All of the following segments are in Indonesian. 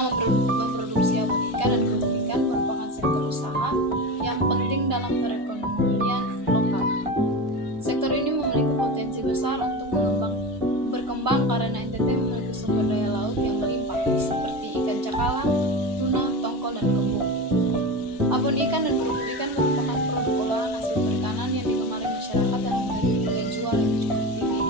yang memproduksi abon ikan dan kerupuk ikan merupakan sektor usaha yang penting dalam perekonomian lokal. Sektor ini memiliki potensi besar untuk berkembang karena NTT memiliki sumber daya laut yang melimpah seperti ikan cakalang, tuna, tongkol, dan kembung. Abon ikan dan kerupuk ikan merupakan produk olahan hasil perikanan yang digemari masyarakat dan memiliki nilai jual yang cukup tinggi.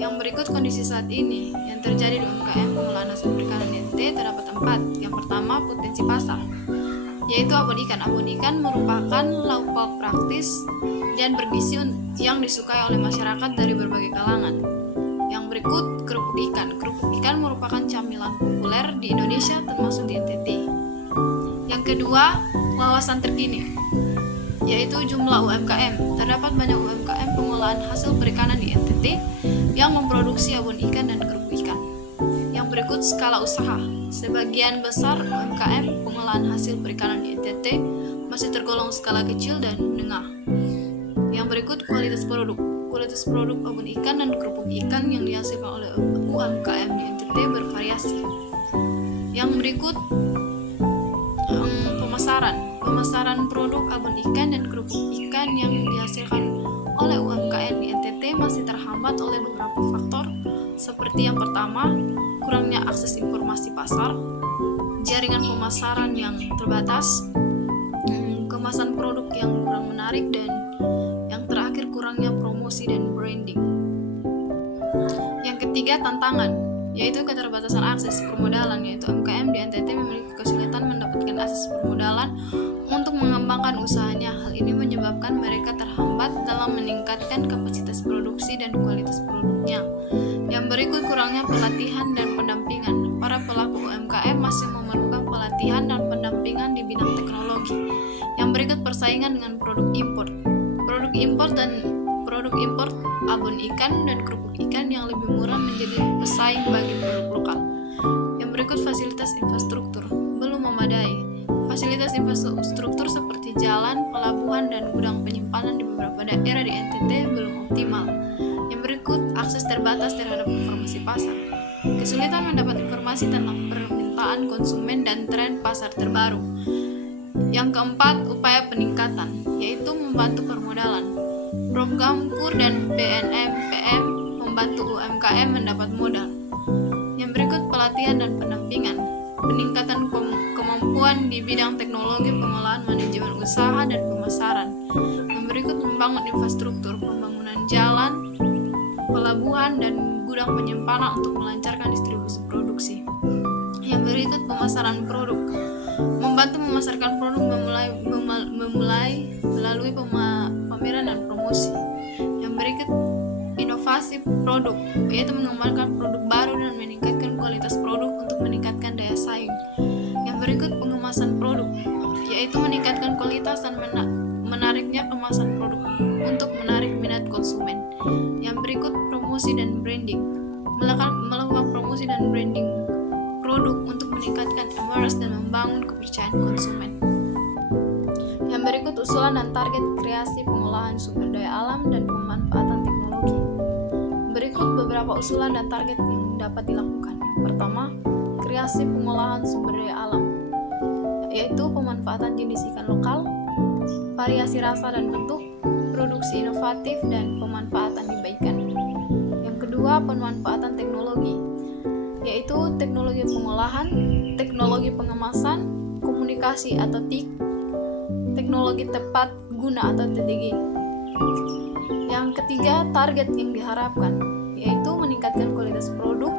Yang berikut kondisi saat ini yang terjadi di UMKM pengolahan hasil perikanan di NTT terdapat 4. Yang pertama, potensi pasar, yaitu abon ikan. Abon ikan merupakan lauk pauk praktis dan bergizi yang disukai oleh masyarakat dari berbagai kalangan. Yang berikut, kerupuk ikan. Kerupuk ikan merupakan camilan populer di Indonesia termasuk di NTT. Yang kedua, wawasan terkini, yaitu jumlah UMKM. Terdapat banyak UMKM pengolahan hasil perikanan di NTT yang memproduksi abon ikan dan kerupuk ikan. Yang berikut, skala usaha. Sebagian besar UMKM pengolahan hasil perikanan di NTT masih tergolong skala kecil dan menengah. Yang berikut, kualitas produk. Kualitas produk abon ikan dan kerupuk ikan yang dihasilkan oleh UMKM di NTT bervariasi. Yang berikut, pemasaran produk abon ikan dan kerupuk ikan yang dihasilkan oleh UMKM di NTT masih terhambat oleh beberapa faktor, seperti yang pertama, kurangnya akses informasi pasar, jaringan pemasaran yang terbatas, kemasan produk yang kurang menarik, dan yang terakhir, kurangnya promosi dan branding. Yang ketiga, tantangan, yaitu keterbatasan akses permodalan, yaitu UMKM di NTT memiliki kesulitan mendapatkan akses permodalan untuk mengembangkan usahanya. Hal ini menyebabkan mereka terhambat dalam meningkatkan kapasitas produksi dan kualitas produknya. Yang berikut, kurangnya pelatihan dan pendampingan. Para pelaku UMKM masih memerlukan pelatihan dan pendampingan di bidang teknologi. Yang berikut, persaingan dengan produk impor. Produk impor abon ikan dan kerupuk ikan yang lebih murah menjadi pesaing bagi produk lokal. Yang berikut, fasilitas infrastruktur belum memadai. Fasilitas infrastruktur seperti jalan, pelabuhan, dan gudang penyimpanan di beberapa daerah di NTT belum optimal. Yang berikut, akses terbatas terhadap informasi pasar. Kesulitan mendapat informasi tentang permintaan konsumen dan tren pasar terbaru. Yang keempat, upaya peningkatan, yaitu membantu permodalan. Program KUR dan BNMPM membantu UMKM mendapat modal. Yang berikut, pelatihan dan pendampingan. Peningkatan kemampuan di bidang teknologi pengolahan, manajemen usaha, dan pemasaran. Yang berikut, membangun infrastruktur, pembangunan jalan, pelabuhan, dan gudang penyimpanan untuk melancarkan distribusi produksi. Yang berikut, pemasaran produk. Membantu memasarkan produk memulai melalui pameran dan promosi. Yang berikut, inovasi produk, yaitu mengembangkan produk baru dan meningkatkan kualitas produk untuk meningkatkan daya saing. Yang berikut, pengemasan produk, yaitu meningkatkan kualitas dan menariknya kemasan produk untuk menarik minat konsumen. Yang berikut, promosi dan branding, melakukan promosi dan branding produk untuk meningkatkan awareness dan membangun kepercayaan konsumen. Yang berikut, usulan dan target kreasi pengolahan sumber daya alam dan pemanfaatan teknologi. Berikut beberapa usulan dan target yang dapat dilakukan. Yang pertama, kreasi pengolahan sumber daya alam, yaitu pemanfaatan jenis ikan lokal, variasi rasa dan bentuk, produksi inovatif, dan pemanfaatan limbah ikan. Yang kedua, pemanfaatan teknologi, yaitu teknologi pengolahan, teknologi pengemasan, komunikasi atau TIK, teknologi tepat guna atau TTG. Yang ketiga, target yang diharapkan, yaitu meningkatkan kualitas produk,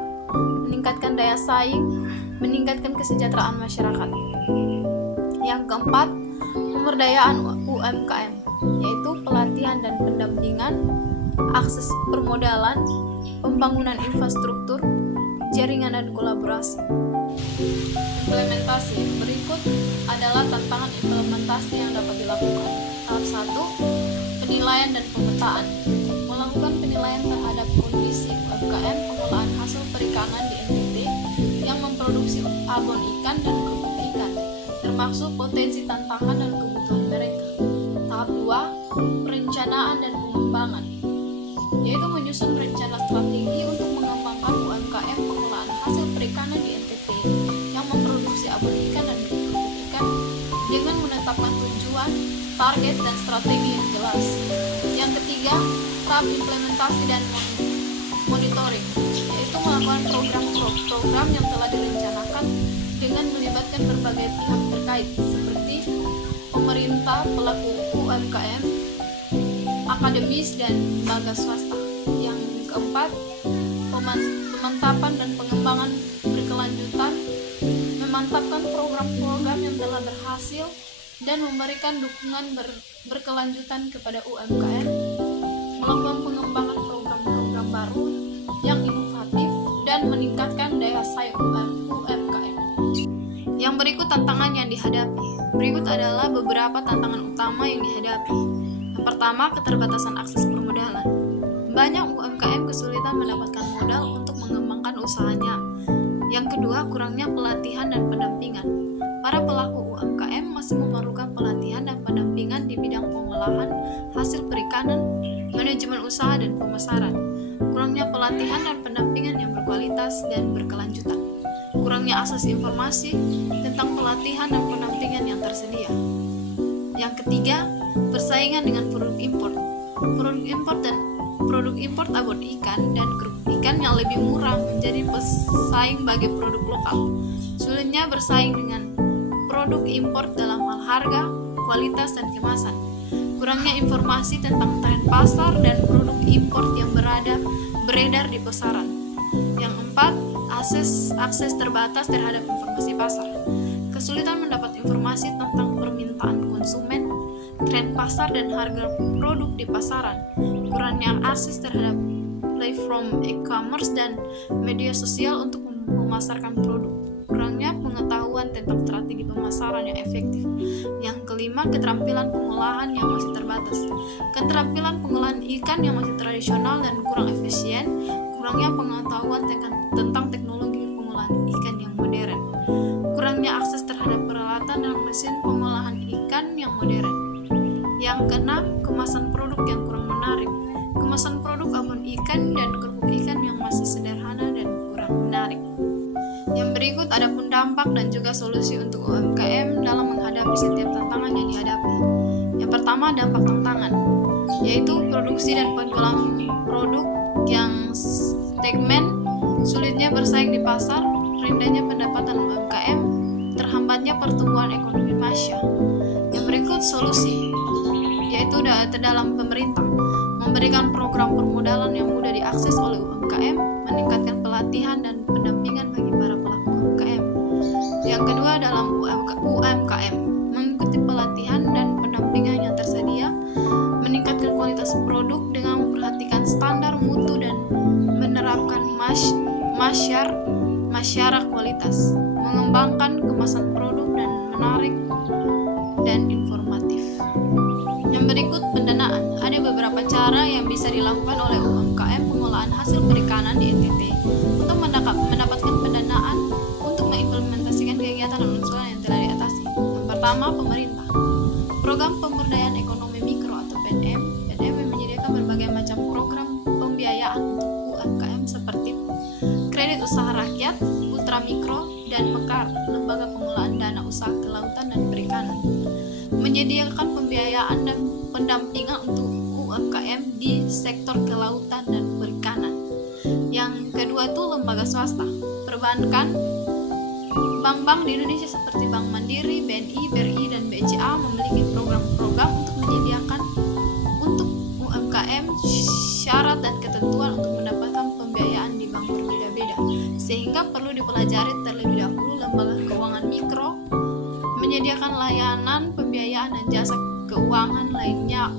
meningkatkan daya saing, meningkatkan kesejahteraan masyarakat. Yang keempat, pemberdayaan UMKM, yaitu pelatihan dan pendampingan, akses permodalan, pembangunan infrastruktur, jaringan dan kolaborasi. Implementasi. Berikut adalah tantangan implementasi yang dapat dilakukan. Tahap 1, penilaian dan pemetaan. Melakukan penilaian terhadap kondisi UMKM pengolahan hasil perikanan di NTT yang memproduksi abon ikan dan kerupuk ikan, termasuk potensi tantangan dan kebutuhan mereka. Tahap 2, perencanaan dan pengembangan, yaitu menyusun rencana strategi untuk mengembangkan UMKM pengolahan hasil perikanan di NTT target dan strategi yang jelas. Yang ketiga, tahap implementasi dan monitoring, yaitu melakukan program-program yang telah direncanakan dengan melibatkan berbagai pihak terkait seperti pemerintah, pelaku UMKM, akademis, dan lembaga swasta. Yang keempat, pemantapan dan pengembangan berkelanjutan, memantapkan program-program yang telah berhasil dan memberikan dukungan berkelanjutan kepada UMKM, melakukan pengembangan program-program baru yang inovatif dan meningkatkan daya saing UMKM. Yang berikut tantangan yang dihadapi. Berikut adalah beberapa tantangan utama yang dihadapi. Yang pertama, keterbatasan akses permodalan. Banyak UMKM kesulitan mendapatkan modal untuk mengembangkan usahanya. Yang kedua, kurangnya pelatihan dan pendampingan. Para pelaku UMKM masih memerlukan pelatihan dan pendampingan di bidang pengolahan hasil perikanan, manajemen usaha, dan pemasaran. Kurangnya pelatihan dan pendampingan yang berkualitas dan berkelanjutan. Kurangnya akses informasi tentang pelatihan dan pendampingan yang tersedia. Yang ketiga, persaingan dengan produk impor. Produk impor abon ikan dan kerupuk ikan yang lebih murah menjadi pesaing bagi produk lokal. Sulitnya bersaing dengan produk impor dalam hal harga, kualitas, dan kemasan. Kurangnya informasi tentang tren pasar dan produk impor yang beredar di pasaran. Yang keempat, akses terbatas terhadap informasi pasar. Kesulitan mendapat informasi tentang permintaan konsumen, tren pasar, dan harga produk di pasaran. Kurangnya akses terhadap platform e-commerce dan media sosial untuk memasarkan produk. Kurangnya pengetahuan tentang strategi pemasaran yang efektif. Yang kelima, keterampilan pengolahan yang masih terbatas. Keterampilan pengolahan ikan yang masih tradisional dan kurang efisien. Kurangnya pengetahuan tentang teknologi pengolahan ikan yang modern. Kurangnya akses terhadap peralatan dan mesin pengolahan ikan yang modern. Yang keenam, kemasan produk yang kurang menarik. Kemasan produk abon ikan dan kerupuk ikan yang masih sederhana dan kurang menarik. Yang berikut ada pun dampak dan juga solusi untuk UMKM dalam menghadapi setiap tantangan yang dihadapi. Yang pertama, dampak tantangan, yaitu produksi dan penjualan produk yang stagnan, sulitnya bersaing di pasar, rendahnya pendapatan UMKM, terhambatnya pertumbuhan ekonomi masyarakat. Yang berikut solusi, yaitu dalam pemerintah, memberikan program permodalan yang mudah diakses oleh UMKM, meningkatkan pelatihan dan pendampingan bagi para pelaku UMKM. Yang kedua, dalam UMKM, mengikuti pelatihan dan pendampingan yang tersedia, meningkatkan kualitas produk dengan memperhatikan standar mutu dan menerapkan masyarakat kualitas, mengembangkan kemasan produk dan menarik dan informatif. Yang berikut pendanaan. Ada beberapa cara yang bisa dilakukan oleh UMKM pengolahan hasil perikanan di NTT untuk mendapatkan pendanaan untuk mengimplementasikan kegiatan dan usulan yang telah diatasi. Yang pertama, pemerintah. Program Pemberdayaan Ekonomi Mikro atau PNM menyediakan berbagai macam program pembiayaan untuk UMKM seperti kredit usaha rakyat, ultramikro, dan Mekar, lembaga pengolahan dana usaha kelautan dan perikanan. Menyediakan pembiayaan dan pendampingan untuk UMKM di sektor kelautan dan perikanan. Yang kedua itu lembaga swasta, perbankan. Bank-bank di Indonesia seperti Bank Mandiri, BNI, BRI, dan BCA memiliki program-program untuk menyediakan untuk UMKM syarat dan ketentuan untuk mendapatkan pembiayaan di bank berbeda-beda, sehingga perlu dipelajari terlebih dahulu. Lembaga keuangan mikro menyediakan layanan pembiayaan dan jasa keuangan lainnya